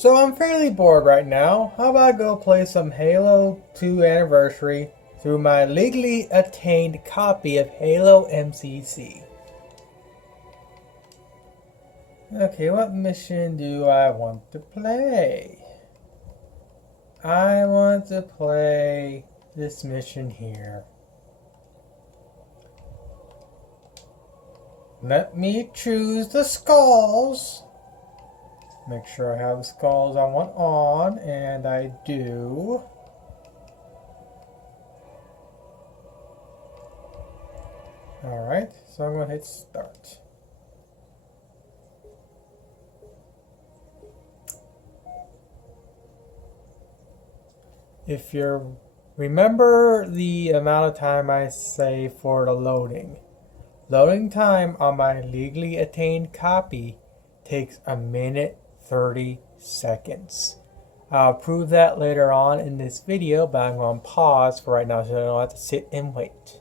So I'm fairly bored right now. How about I go play some Halo 2 Anniversary through my legally attained copy of Halo MCC. Okay, what mission do I want to play? I want to play this mission here. Let me choose the skulls. Make sure I have the skulls I want on, and I do. Alright, so I'm going to hit start. If you remember the amount of time I say for the loading. Loading time on my legally attained copy takes 1:30 seconds. I'll prove that later on in this video, but I'm going to pause for right now so I don't have to sit and wait.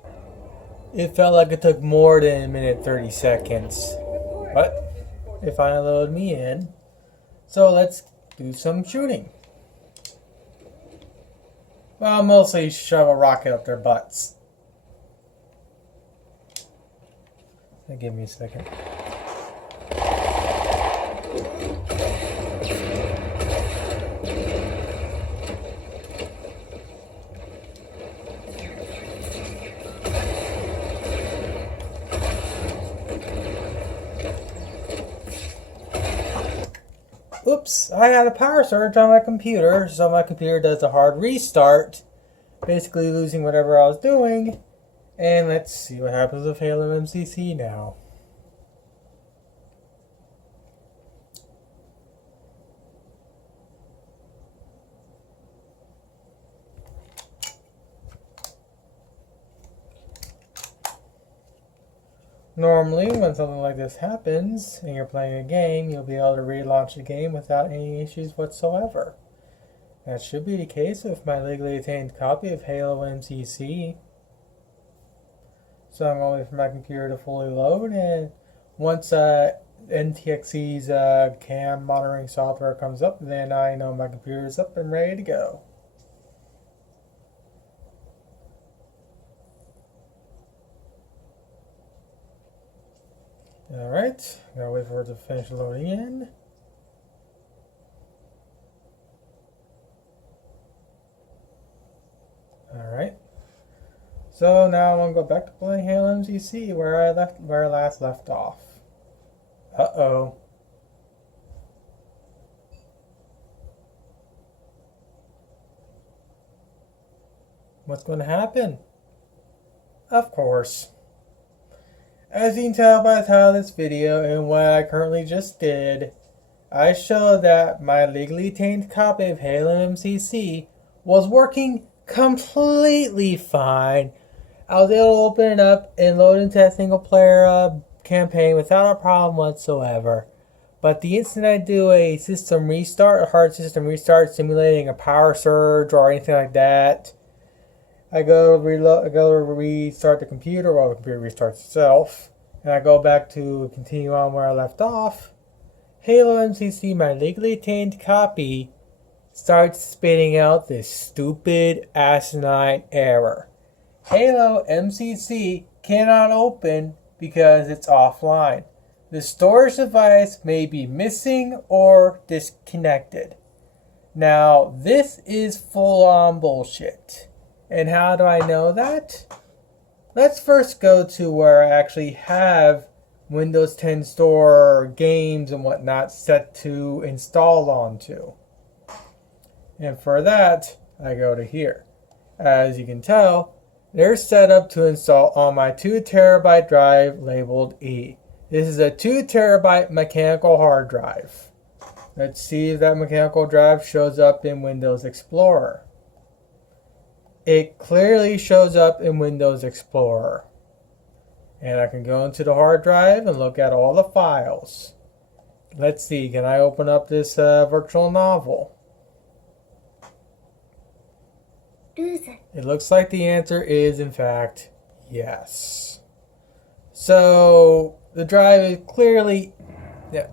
It felt like it took more than 1:30 seconds, but it finally loaded me in. So let's do some shooting. Well, mostly shove a rocket up their butts. Give me a second. Oops, I had a power surge on my computer, so my computer does a hard restart, basically losing whatever I was doing. And let's see what happens with Halo MCC now. Normally, when something like this happens and you're playing a game, you'll be able to relaunch the game without any issues whatsoever. That should be the case with my legally attained copy of Halo MCC. So I'm going to wait for my computer to fully load, and once NTXC's cam monitoring software comes up, then I know my computer is up and ready to go. Alright, gotta wait for it to finish loading in. Alright. So now I'm gonna go back to playing Halo MCC where I last left off. Uh-oh. What's gonna happen? Of course. As you can tell by the title of this video and what I currently just did, I showed that my legally attained copy of Halo MCC was working completely fine. I was able to open it up and load into a single player campaign without a problem whatsoever. But the instant I do a system restart, a hard system restart simulating a power surge or anything like that, I go to restart the computer, while the computer restarts itself, and I go back to continue on where I left off. Halo MCC, my legally attained copy, starts spitting out this stupid asinine error. Halo MCC cannot open because it's offline. The storage device may be missing or disconnected. Now, this is full-on bullshit. And how do I know that? Let's first go to where I actually have Windows 10 Store games and whatnot set to install onto. And for that, I go to here. As you can tell, they're set up to install on my 2 terabyte drive labeled E. This is a 2 terabyte mechanical hard drive. Let's see if that mechanical drive shows up in Windows Explorer. It clearly shows up in Windows Explorer. And I can go into the hard drive and look at all the files. Let's see, can I open up this virtual novel? It looks like the answer is, in fact, yes. So the drive is clearly, yeah,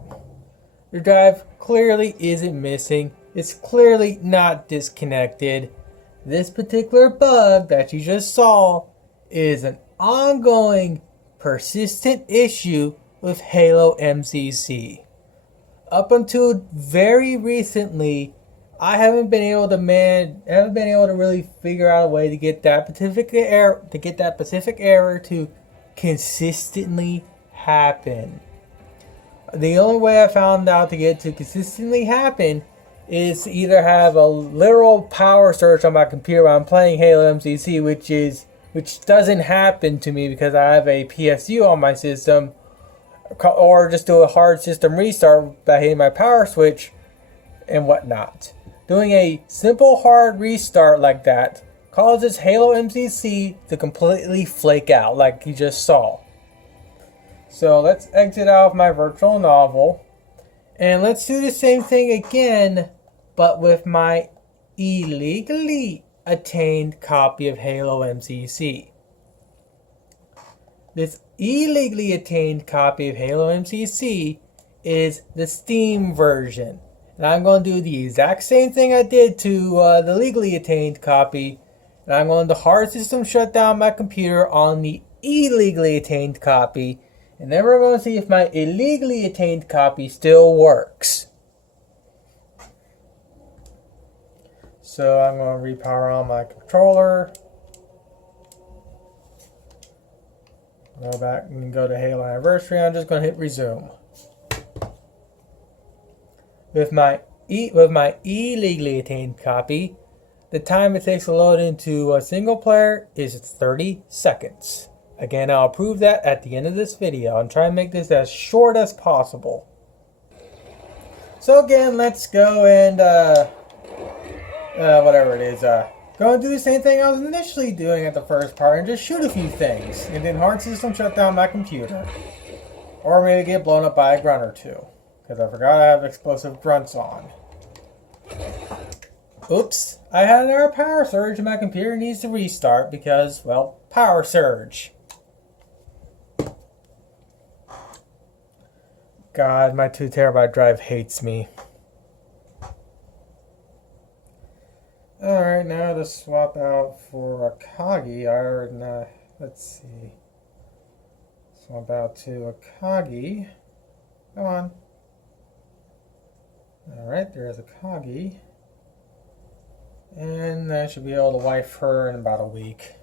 Your drive clearly isn't missing. It's clearly not disconnected. This particular bug that you just saw is an ongoing, persistent issue with Halo MCC. Up until very recently, I haven't been able to really figure out a way to get that specific error to consistently happen. The only way I found out to get it to consistently happen is to either have a literal power surge on my computer while I'm playing Halo MCC, which doesn't happen to me because I have a PSU on my system, or just do a hard system restart by hitting my power switch and whatnot. Doing a simple hard restart like that causes Halo MCC to completely flake out like you just saw. So let's exit out of my virtual novel and let's do the same thing again, but with my illegally attained copy of Halo MCC. This illegally attained copy of Halo MCC is the Steam version. And I'm going to do the exact same thing I did to the legally attained copy. And I'm going to hard system shut down my computer on the illegally attained copy. And then we're going to see if my illegally attained copy still works. So I'm going to repower on my controller. Go back and go to Halo Anniversary. I'm just going to hit resume. With my illegally attained copy, the time it takes to load into a single player is 30 seconds. Again, I'll prove that at the end of this video. I'm trying to make this as short as possible. So again, let's go and whatever it is, go and do the same thing I was initially doing at the first part and just shoot a few things. And then hard system shut down my computer. Or maybe get blown up by a grunt or two. Because I forgot I have explosive grunts on. Oops, I had an error power surge and my computer needs to restart because, well, power surge. God, my 2 terabyte drive hates me. Alright, now to swap out for Akagi, let's see. Swap out to Akagi. Come on. Alright, there's Akagi. And I should be able to wipe her in about a week.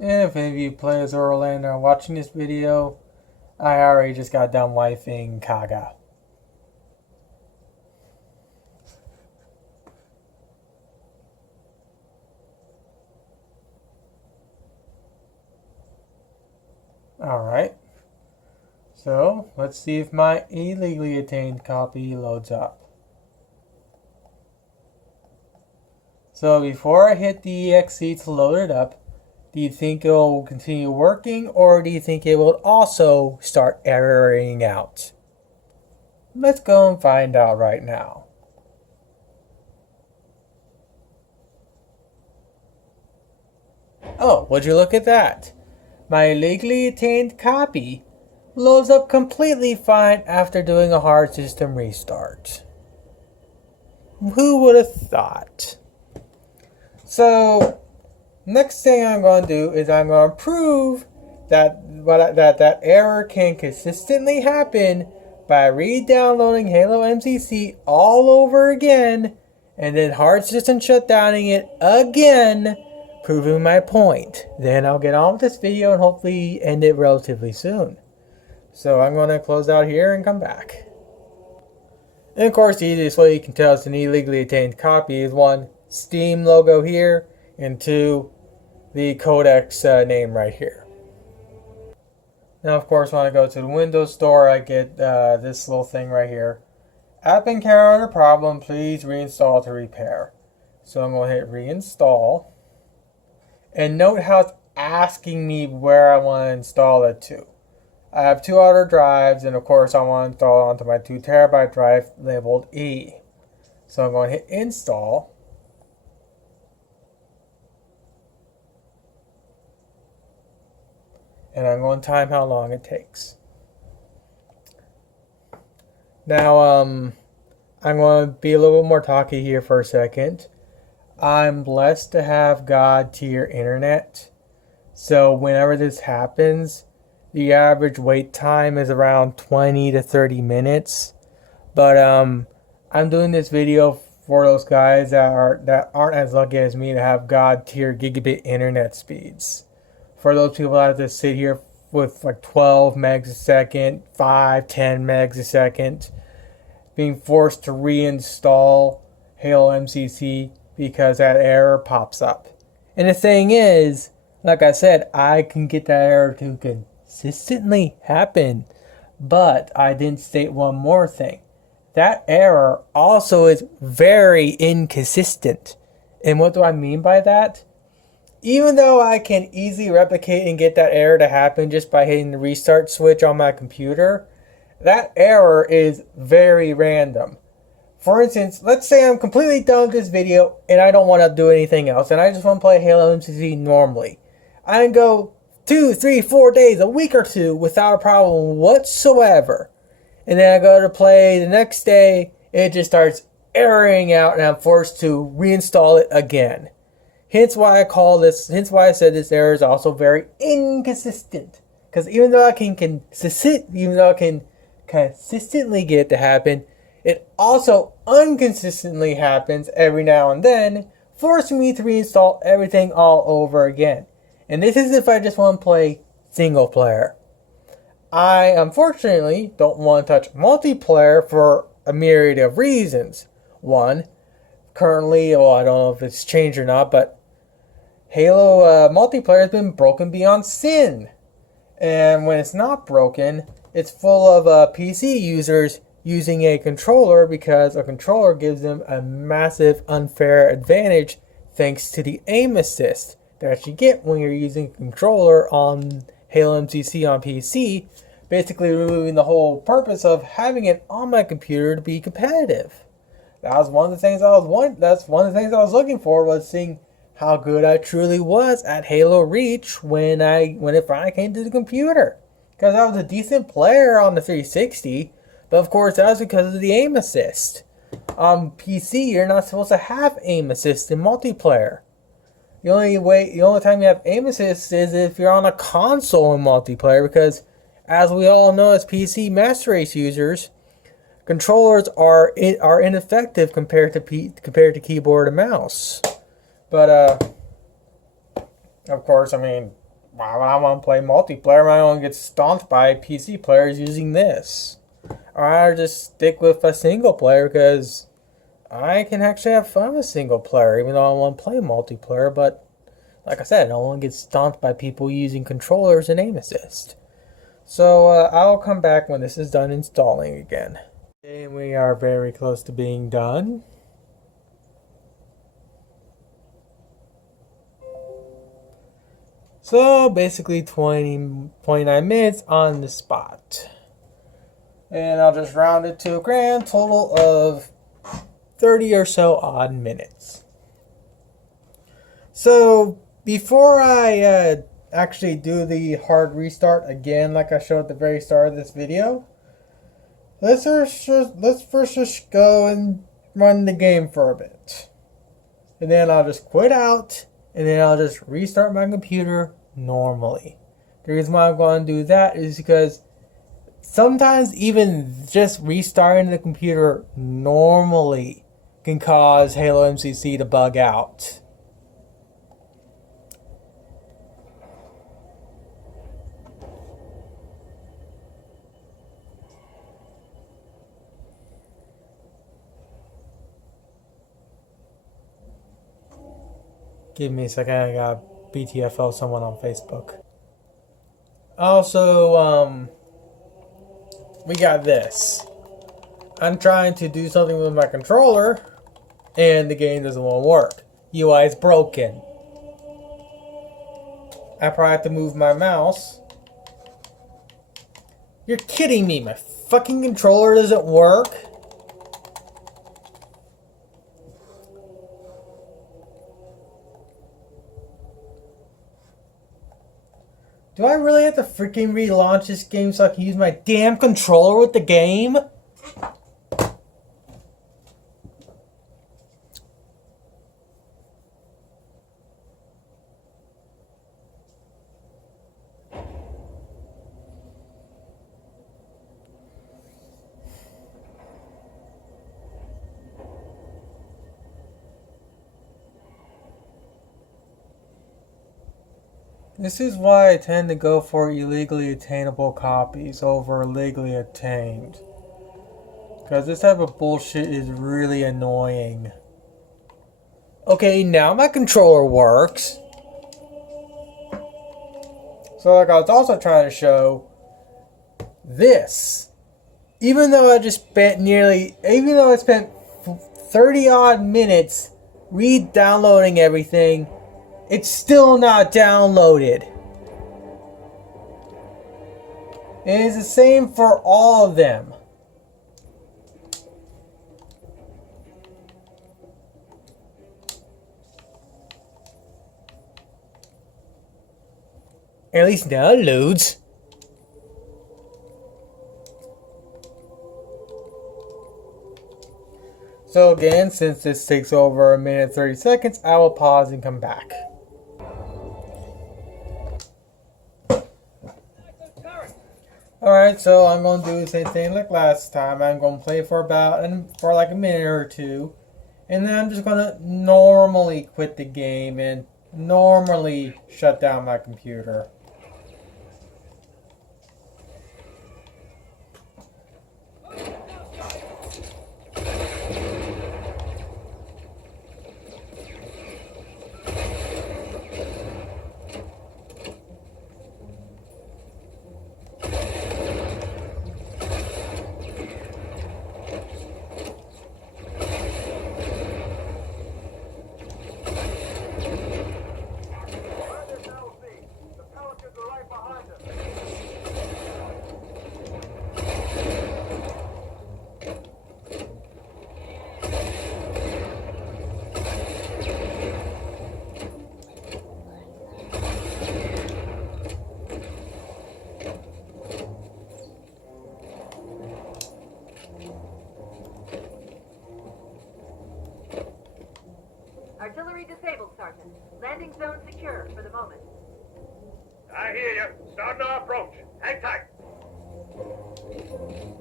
And if any of you players are Orlando are watching this video, I already just got done wifing Kaga. Alright, so let's see if my illegally attained copy loads up. So before I hit the exe to load it up, do you think it will continue working, or do you think it will also start erroring out? Let's go and find out right now. Oh, would you look at that? My illegally attained copy loads up completely fine after doing a hard system restart. Who would have thought? So, next thing I'm going to do is I'm going to prove that that error can consistently happen by re-downloading Halo MCC all over again and then hard system shutdowning it again, proving my point. Then I'll get on with this video and hopefully end it relatively soon. So I'm going to close out here and come back. And of course, the easiest way you can tell it's an illegally attained copy is 1, Steam logo here, and 2, the codex name right here. Now, of course, when I go to the Windows Store, I get this little thing right here. App encountered a problem, please reinstall to repair. So I'm going to hit reinstall. And note how it's asking me where I want to install it to. I have 2 other drives, and of course I want to install it onto my 2 terabyte drive labeled E. So I'm going to hit install. and I'm going to time how long it takes. Now, I'm going to be a little bit more talky here for a second. I'm blessed to have God tier internet. So whenever this happens, the average wait time is around 20 to 30 minutes. But I'm doing this video for those guys that aren't as lucky as me to have God tier gigabit internet speeds. For those people that have to sit here with like 12 megs a second, 5, 10 megs a second, being forced to reinstall Halo MCC because that error pops up. And the thing is, like I said, I can get that error to consistently happen. But I didn't state one more thing. That error also is very inconsistent. And what do I mean by that? Even though I can easily replicate and get that error to happen just by hitting the restart switch on my computer, that error is very random. For instance, let's say I'm completely done with this video and I don't want to do anything else and I just want to play Halo MCC normally. I can go 2, 3, 4 days, a week or two without a problem whatsoever. And then I go to play the next day, it just starts erroring out and I'm forced to reinstall it again. Hence why I said this error is also very inconsistent. Because even though I can consistently get it to happen, it also inconsistently happens every now and then, forcing me to reinstall everything all over again. And this is if I just want to play single player. I unfortunately don't want to touch multiplayer for a myriad of reasons. One, currently, well, I don't know if it's changed or not, but Halo multiplayer has been broken beyond sin. And when it's not broken, it's full of PC users using a controller because a controller gives them a massive unfair advantage thanks to the aim assist that you get when you're using a controller on Halo MCC on PC, basically removing the whole purpose of having it on my computer to be competitive. That's one of the things I was looking for, was seeing how good I truly was at Halo Reach when it finally came to the computer. Because I was a decent player on the 360, but of course that was because of the aim assist. On PC, you're not supposed to have aim assist in multiplayer. The only time you have aim assist is if you're on a console in multiplayer, because as we all know as PC Master Race users, controllers are ineffective compared to keyboard and mouse. But of course, I mean, why would I want to play multiplayer when I want to get stomped by PC players using this? Or I'd just stick with a single player because I can actually have fun with single player, even though I want to play multiplayer. But like I said, I don't want to get stomped by people using controllers and aim assist. So I'll come back when this is done installing again. And we are very close to being done. So basically 29 minutes on the spot. And I'll just round it to a grand total of 30 or so odd minutes. So before I actually do the hard restart again, like I showed at the very start of this video, let's first just go and run the game for a bit. And then I'll just quit out, and then I'll just restart my computer normally. The reason why I'm going to do that is because sometimes even just restarting the computer normally can cause Halo MCC to bug out. Give me a second, I got BTFO someone on Facebook. Also, we got this. I'm trying to do something with my controller, and the game doesn't want to work. UI is broken. I probably have to move my mouse. You're kidding me, my fucking controller doesn't work? Do I really have to freaking relaunch this game so I can use my damn controller with the game? This is why I tend to go for illegally attainable copies over legally obtained. Because this type of bullshit is really annoying. Okay, now my controller works. So like I was also trying to show, this. Even though I spent 30 odd minutes re-downloading everything, it's still not downloaded. And it's the same for all of them. At least now it loads. So again, since this takes over 1 minute 30 seconds, I will pause and come back. Alright, so I'm going to do the same thing like last time. I'm going to play for like a minute or two. And then I'm just going to normally quit the game and normally shut down my computer. Artillery disabled, Sergeant. Landing zone secure for the moment. I hear you. Starting our approach. Hang tight.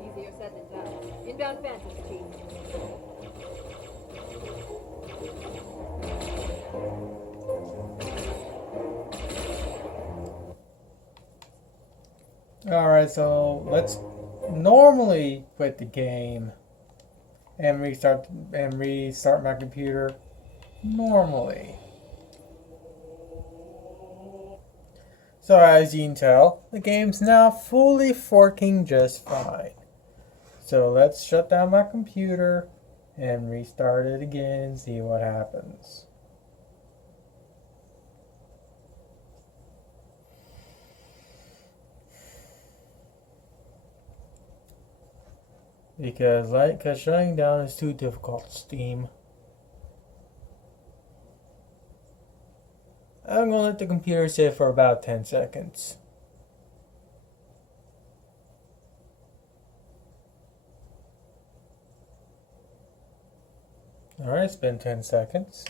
Easier said than done. Inbound Phantom, Chief. Alright, so let's normally quit the game and restart my computer normally. So as you can tell, the game's now fully working just fine. So let's shut down my computer and restart it again and see what happens. Because shutting down is too difficult, Steam. I'm gonna let the computer sit for about 10 seconds. Alright, it's been 10 seconds.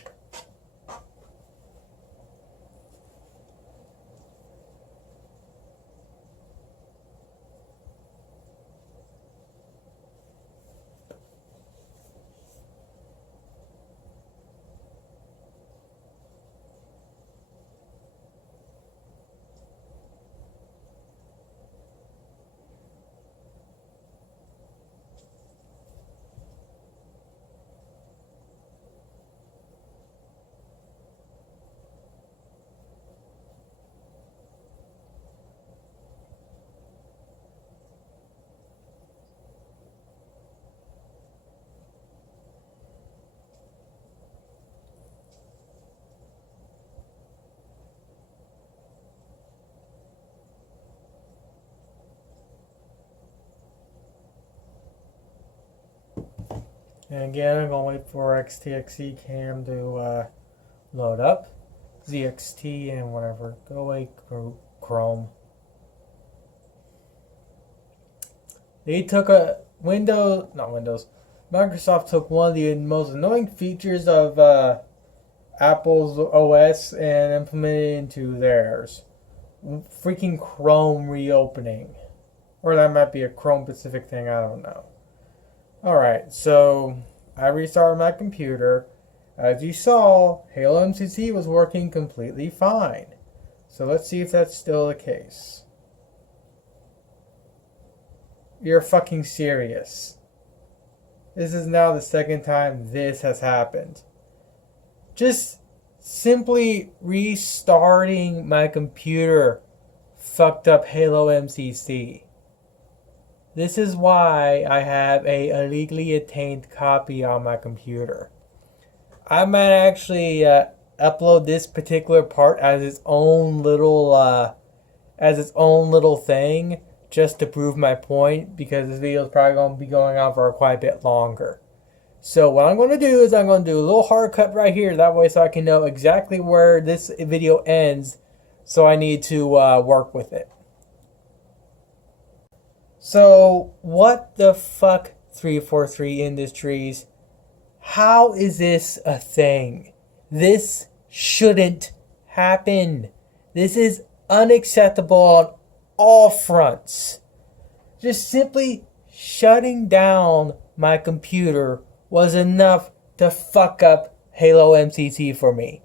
And again, I'm going to wait for XTXE cam to load up. ZXT and whatever. Go away, Chrome. They took Microsoft took one of the most annoying features of Apple's OS and implemented it into theirs. Freaking Chrome reopening. Or that might be a Chrome specific thing, I don't know. Alright, so I restarted my computer. As you saw, Halo MCC was working completely fine. So let's see if that's still the case. You're fucking serious. This is now the second time this has happened. Just simply restarting my computer fucked up Halo MCC. This is why I have a illegally obtained copy on my computer. I might actually upload this particular part as its own little thing, just to prove my point, because this video is probably going to be going on for quite a bit longer. So what I'm going to do is I'm going to do a little hard cut right here, that way so I can know exactly where this video ends, so I need to work with it. So what the fuck, 343 Industries? How is this a thing? This shouldn't happen. This is unacceptable on all fronts. Just simply shutting down my computer was enough to fuck up Halo MCC for me,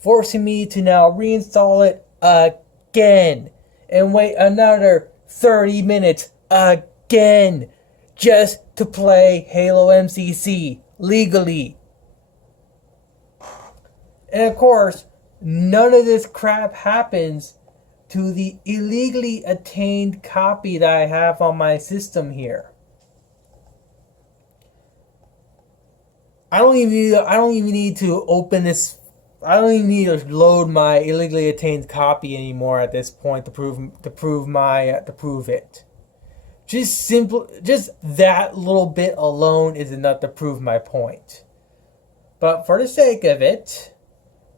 forcing me to now reinstall it again and wait another 30 minutes again just to play Halo MCC legally. And of course, none of this crap happens to the illegally obtained copy that I have on my system here. I don't even need to open this. I don't even need to load my illegally obtained copy anymore at this point to prove it. Just that little bit alone is enough to prove my point. But for the sake of it,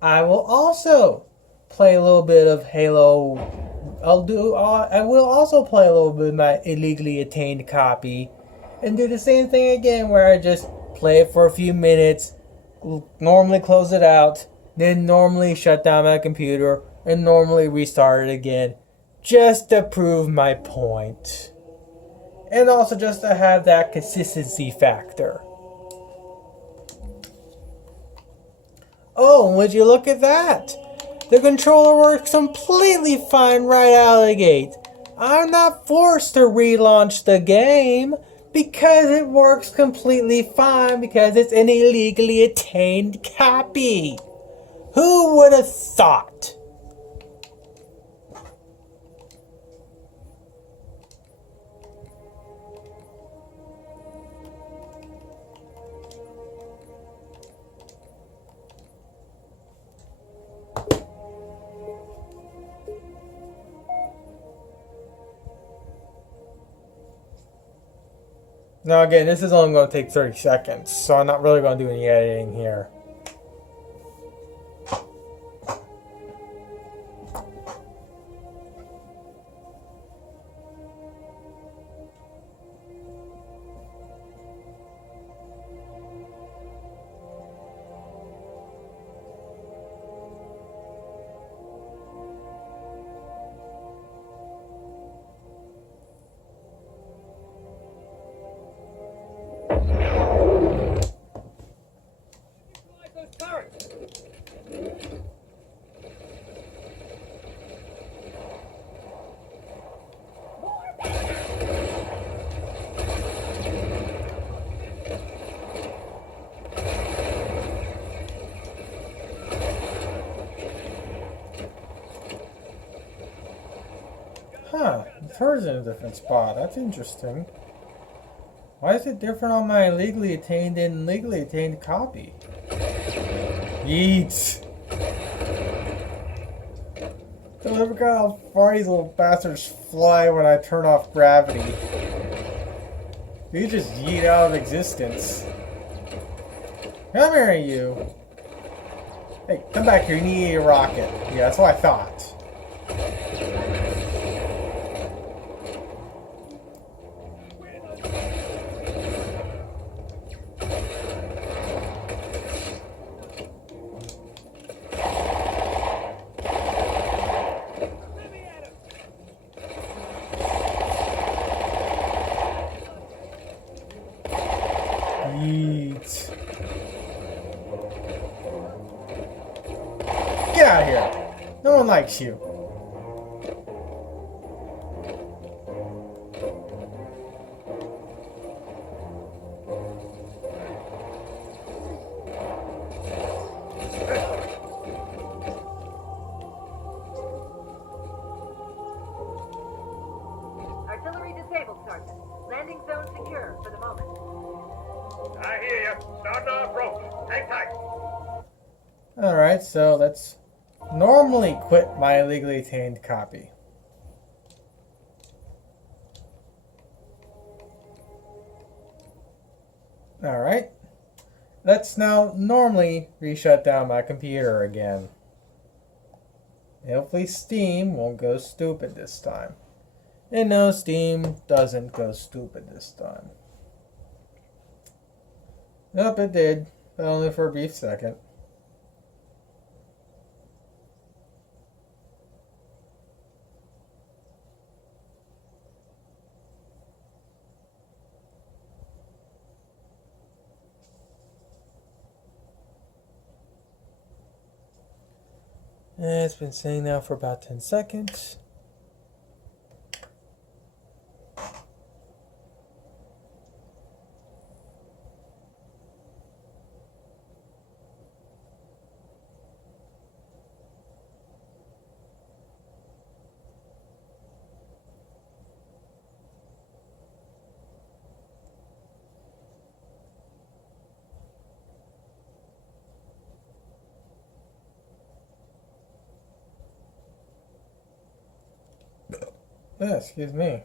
I will also play a little bit of Halo. I will also play a little bit of my illegally obtained copy and do the same thing again, where I just play it for a few minutes, normally close it out, then normally shut down my computer and normally restart it again, just to prove my point. And also just to have that consistency factor. Oh, would you look at that? The controller works completely fine right out of the gate. I'm not forced to relaunch the game because it works completely fine because it's an illegally obtained copy. Who would have thought? Now again, this is only going to take 30 seconds, so I'm not really going to do any editing here. Huh, hers in a different spot. That's interesting. Why is it different on my illegally obtained and legally obtained copy? Yeet! So look at how far these little bastards fly when I turn off gravity. You just yeet out of existence. Come here, you! Hey, come back here, you need a rocket. Yeah, that's what I thought. likes you. Artillery disabled, Sergeant. Landing zone secure for the moment. I hear you. Starting our approach. Hang tight. Alright, so let's normally quit my illegally obtained copy. Alright. Let's now normally reshut down my computer again. Hopefully Steam won't go stupid this time. And no, Steam doesn't go stupid this time. Nope, it did, but only for a brief second. It's been sitting now for about 10 seconds. Yeah, excuse me.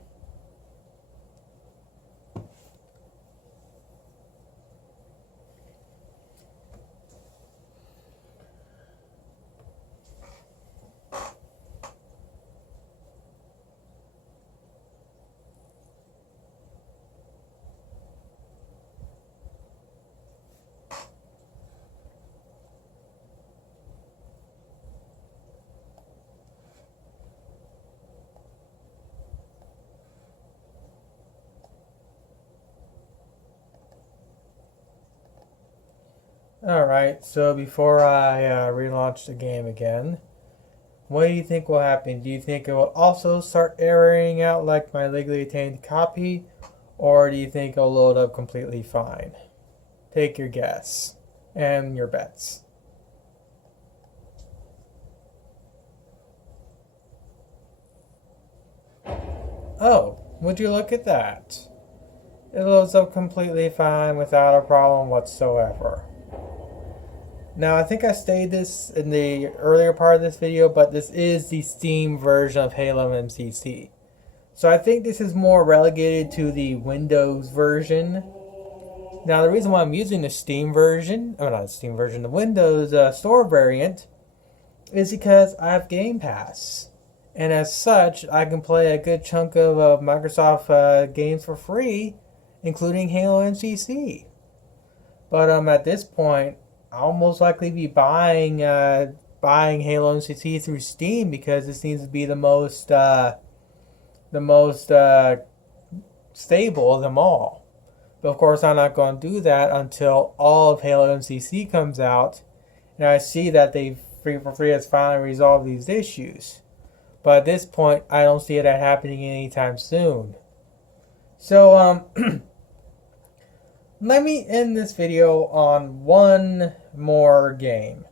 Alright, so before I relaunch the game again, what do you think will happen? Do you think it will also start erroring out like my legally obtained copy? Or do you think it'll load up completely fine? Take your guess and your bets. Oh, would you look at that? It loads up completely fine without a problem whatsoever. Now, I think I stated this in the earlier part of this video, but this is the Steam version of Halo MCC. So I think this is more relegated to the Windows version. Now, the reason why I'm using the Steam version, or not the Steam version, the Windows Store variant, is because I have Game Pass. And as such, I can play a good chunk of Microsoft games for free, including Halo MCC. But at this point, I'll most likely be buying Halo MCC through Steam because it seems to be the most stable of them all. But of course, I'm not going to do that until all of Halo MCC comes out, and I see that they Free for Free has finally resolved these issues. But at this point, I don't see that happening anytime soon. So let me end this video on one more game.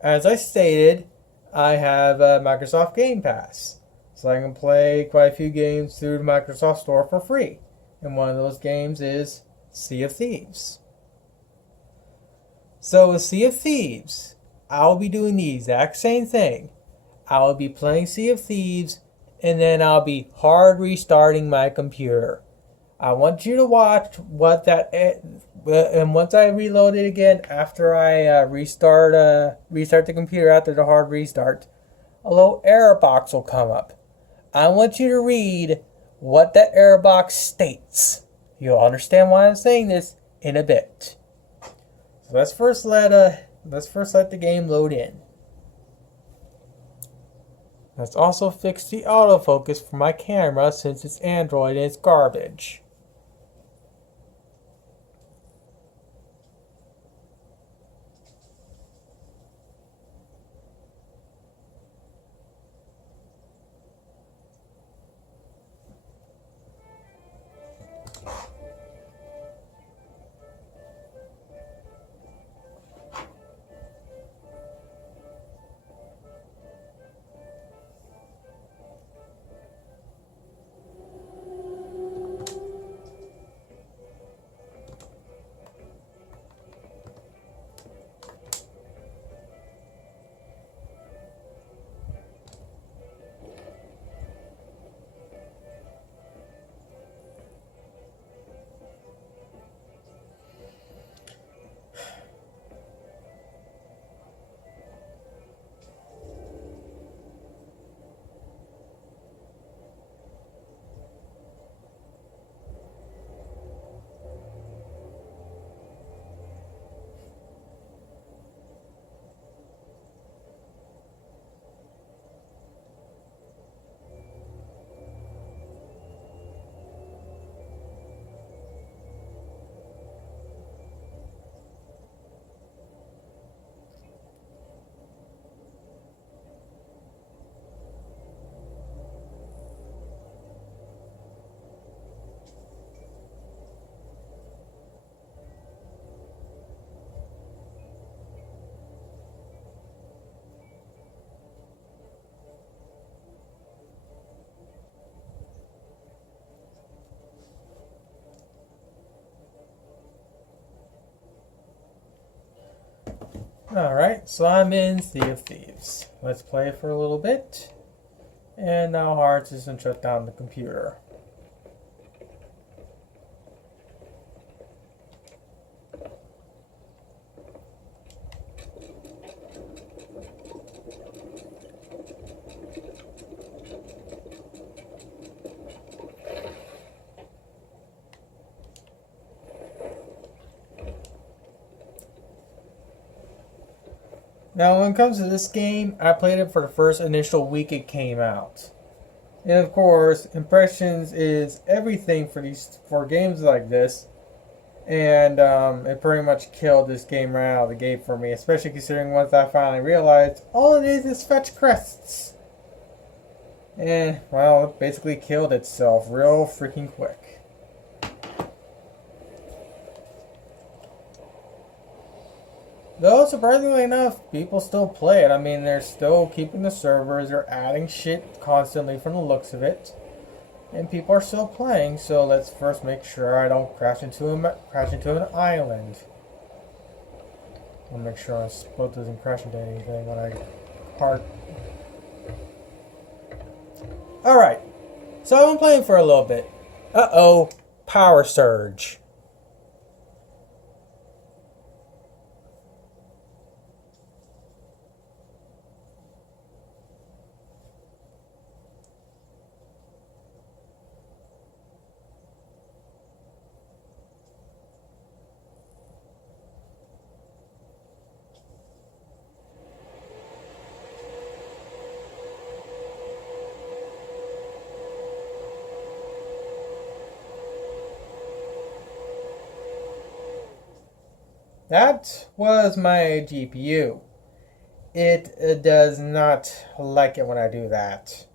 As I stated, I have Microsoft Game Pass, so I can play quite a few games through the Microsoft Store for free. And one of those games is Sea of Thieves. So with Sea of Thieves, I'll be doing the exact same thing. I'll be playing Sea of Thieves, and then I'll be hard restarting my computer. I want you to watch what that, and once I reload it again after I restart the computer after the hard restart, a little error box will come up. I want you to read what that error box states. You'll understand why I'm saying this in a bit. So let's first let the game load in. Let's also fix the autofocus for my camera since it's Android and it's garbage. Alright, so I'm in Sea of Thieves. Let's play for a little bit. And now hard system shut down the computer. Now, when it comes to this game, I played it for the first initial week it came out. And of course, impressions is everything for games like this. And it pretty much killed this game right out of the gate for me, especially considering once I finally realized all it is fetch crests. And, well, it basically killed itself real freaking quick. Though, surprisingly enough, people still play it. I mean, they're still keeping the servers. They're adding shit constantly from the looks of it. And people are still playing, so let's first make sure I don't crash into an island. I'll make sure my boat doesn't crash into anything when I park. Alright, so I've been playing for a little bit. Uh-oh, power surge. That was my GPU. It does not like it when I do that.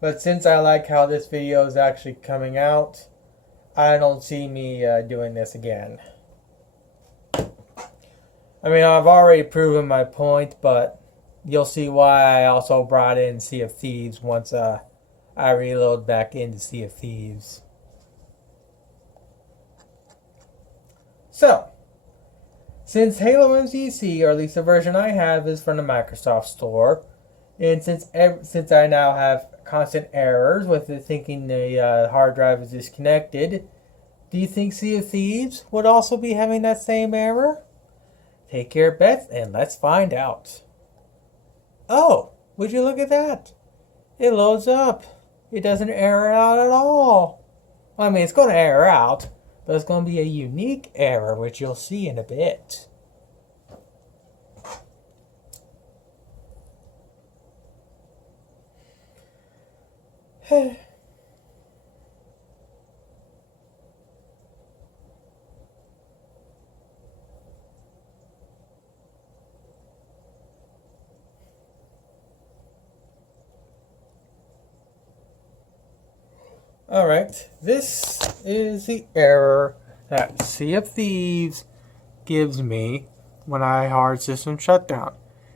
But since I like how this video is actually coming out, I don't see me doing this again. I mean, I've already proven my point, but you'll see why I also brought in Sea of Thieves once I reload back into Sea of Thieves. So, since Halo MCC, or at least the version I have, is from the Microsoft Store, and since I now have constant errors with it thinking the hard drive is disconnected, do you think Sea of Thieves would also be having that same error? Take your bets and let's find out. Oh, would you look at that? It loads up. It doesn't error out at all. Well, I mean, it's going to error out, but it's going to be a unique error, which you'll see in a bit. Alright, this is the error that Sea of Thieves gives me when I hard system shut down.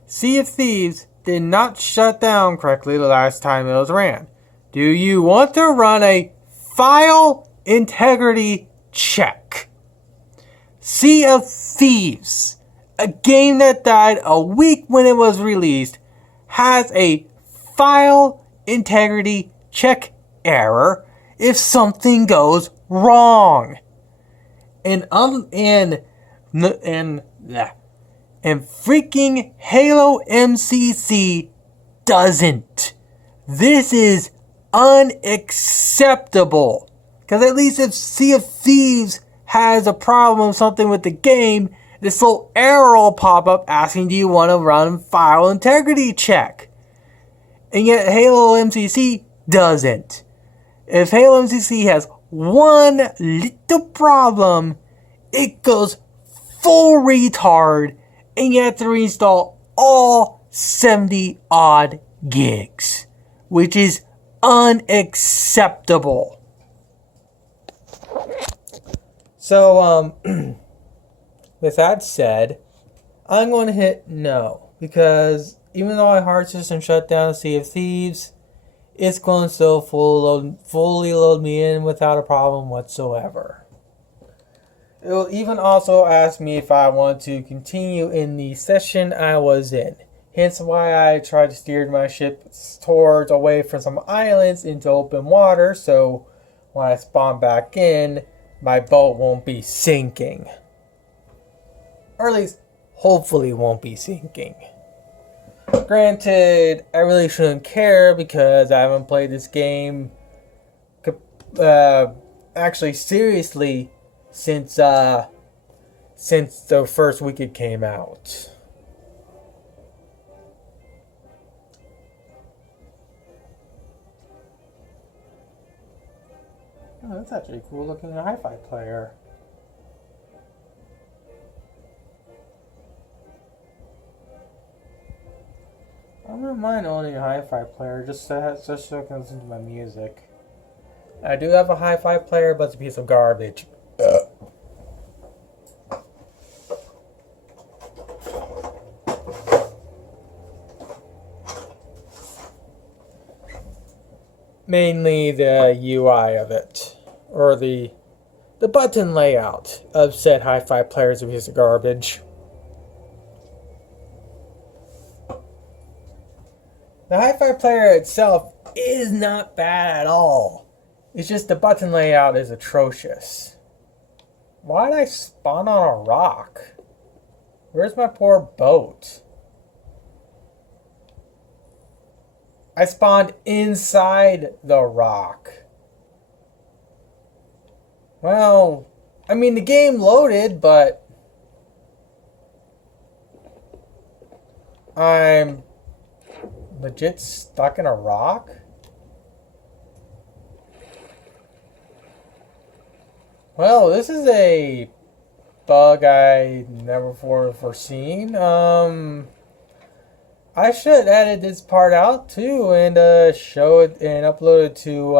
Sea of Thieves did not shut down correctly the last time it was ran. Do you want to run a file integrity check? Sea of Thieves, a game that died a week when it was released, has a file integrity check error if something goes wrong. And freaking Halo MCC doesn't. This is unacceptable. Because at least if Sea of Thieves has a problem, something with the game, this little error will pop up asking, do you want to run file integrity check? And yet Halo MCC doesn't. If Halo MCC has one little problem, it goes full retard and you have to reinstall all 70 odd gigs, which is unacceptable. So, with that said, I'm going to hit no, because even though I hard system shut down Sea of Thieves, it's going to still fully load me in without a problem whatsoever. It will even also ask me if I want to continue in the session I was in. Hence why I tried to steer my ship towards away from some islands into open water, so when I spawn back in, my boat won't be sinking. Or at least, hopefully won't be sinking. Granted, I really shouldn't care because I haven't played this game actually seriously since the first week it came out. Oh, that's actually cool looking hi-fi player. I don't mind owning a hi-fi player just so I can listen to my music. I do have a hi-fi player, but it's a piece of garbage. Mainly the UI of it, or the button layout of said hi-fi player is a piece of garbage. The hi-fi player itself is not bad at all. It's just the button layout is atrocious. Why did I spawn on a rock? Where's my poor boat? I spawned inside the rock. Well, I mean the game loaded, but I'm legit stuck in a rock? Well, this is a bug I never foreseen. I should edit this part out too and show it and upload it to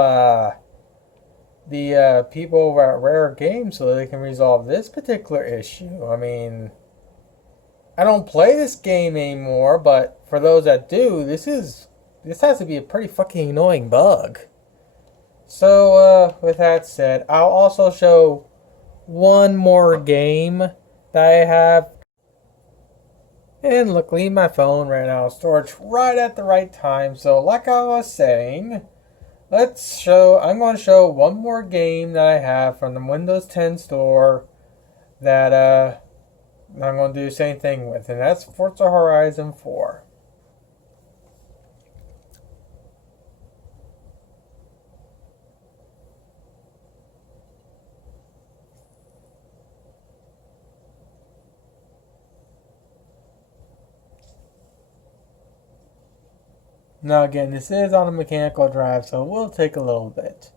the people over at Rare Games so they can resolve this particular issue. I mean, I don't play this game anymore, but for those that do, this has to be a pretty fucking annoying bug. So, with that said, I'll also show one more game that I have. And luckily my phone ran out of storage right at the right time. So like I was saying, I'm going to show one more game that I have from the Windows 10 store that I'm going to do the same thing with. And that's Forza Horizon 4. Now again, this is on a mechanical drive, so it will take a little bit.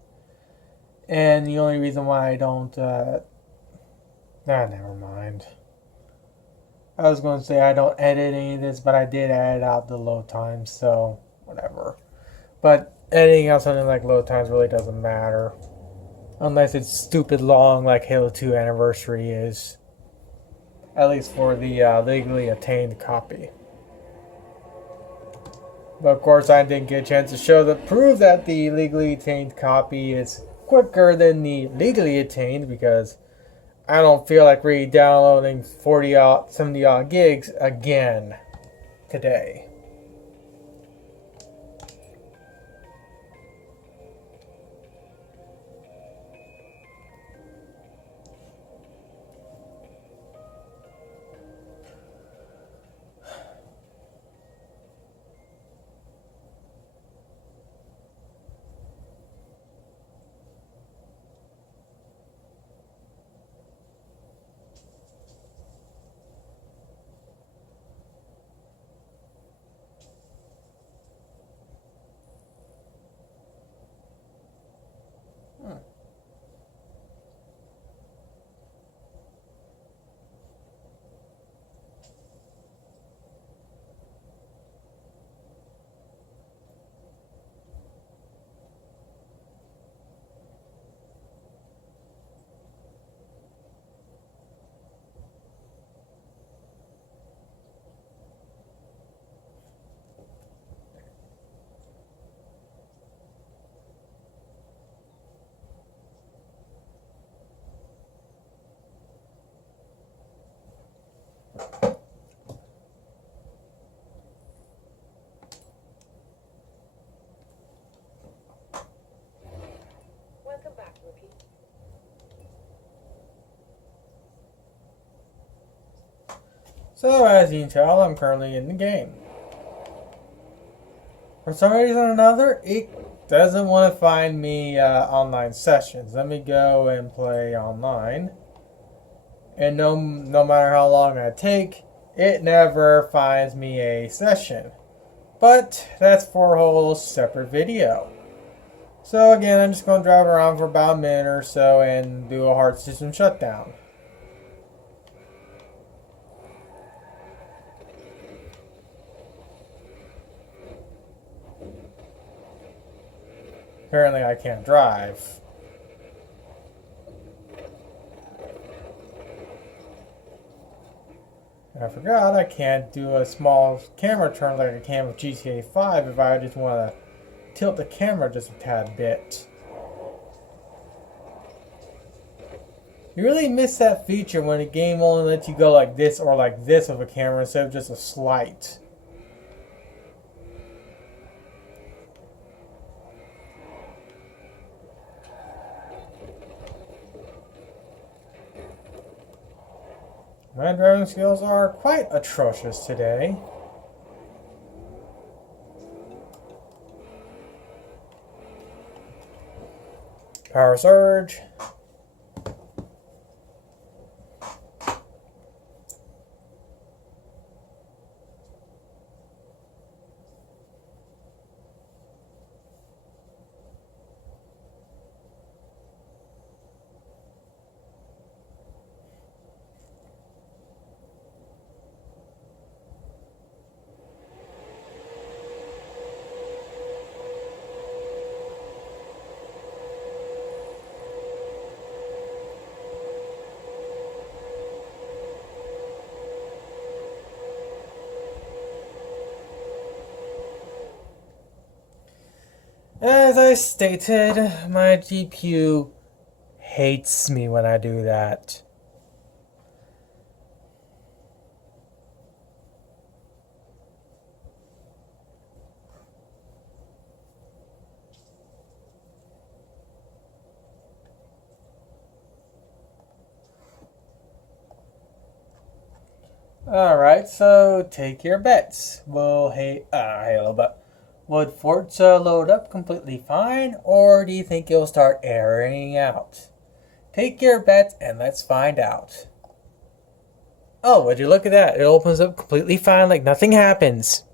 And the only reason why I don't, never mind. I was going to say I don't edit any of this, but I did edit out the load times, so whatever. But editing out something like load times really doesn't matter. Unless it's stupid long like Halo 2 Anniversary is. At least for the legally obtained copy. But of course, I didn't get a chance to prove that the legally obtained copy is quicker than the legally obtained because I don't feel like re-downloading 70 odd gigs again today. So as you can tell, I'm currently in the game. For some reason or another, it doesn't want to find me online sessions. Let me go and play online. And no matter how long I take, it never finds me a session. But that's for a whole separate video. So again, I'm just going to drive around for about a minute or so and do a hard system shutdown. Apparently I can't drive. I forgot I can't do a small camera turn like I can with GTA 5 if I just want to tilt the camera just a tad bit. You really miss that feature when a game only lets you go like this or like this with a camera instead of just a slight. My driving skills are quite atrocious today. Power surge. As I stated, my GPU hates me when I do that. Alright, so take your bets. Halo, but would Forza load up completely fine, or do you think it'll start erroring out? Take your bets and let's find out. Oh, would you look at that? It opens up completely fine like nothing happens.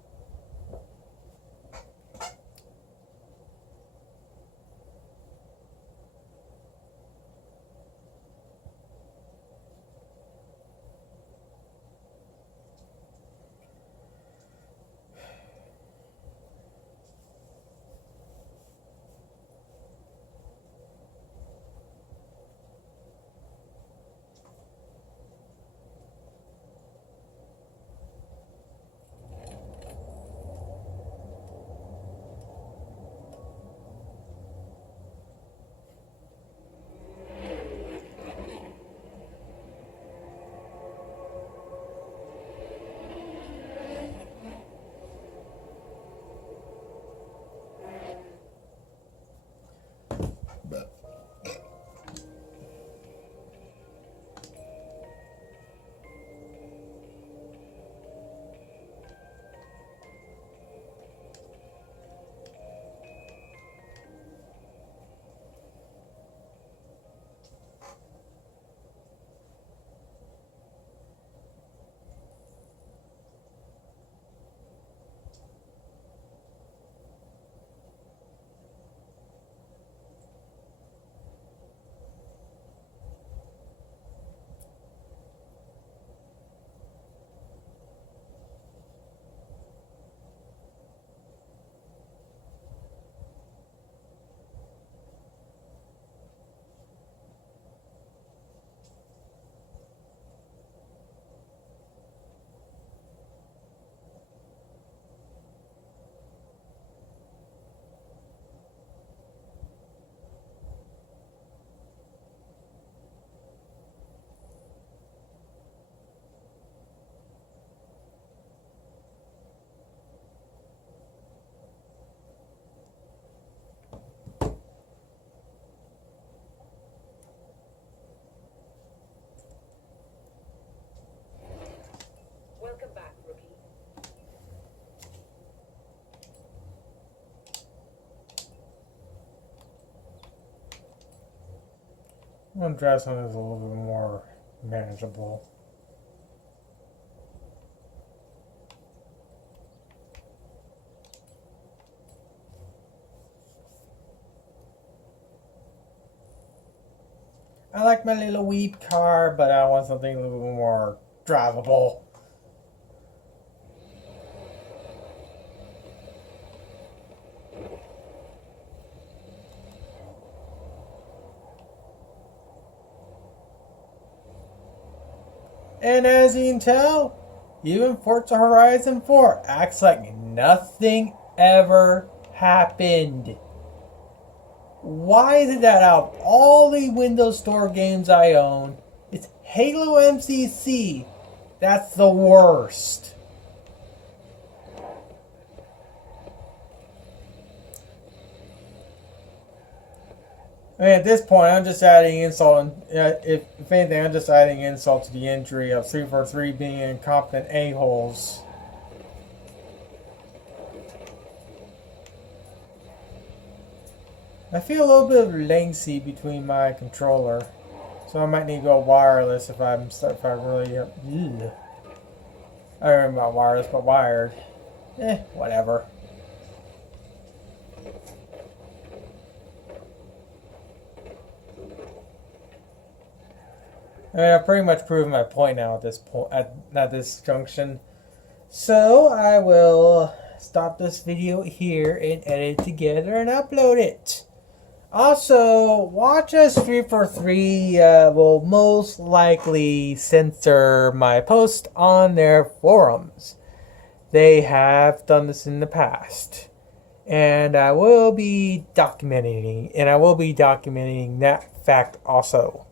I'm going to try something that's a little bit more manageable. I like my little weed car, but I want something a little bit more drivable. And as you can tell, even Forza Horizon 4 acts like nothing ever happened. Why is it that out of all the Windows Store games I own, it's Halo MCC that's the worst? I mean, at this point, I'm just adding insult, and if anything, I'm just adding insult to the injury of 343 being incompetent a-holes. I feel a little bit of latency between my controller, so I might need to go wireless if I really. I don't know about wireless, but wired. Whatever. I mean, I've pretty much proven my point now at this point, at this junction. So I will stop this video here and edit it together and upload it. Also, Watch Us 343 will most likely censor my post on their forums. They have done this in the past. And I will be documenting that fact also.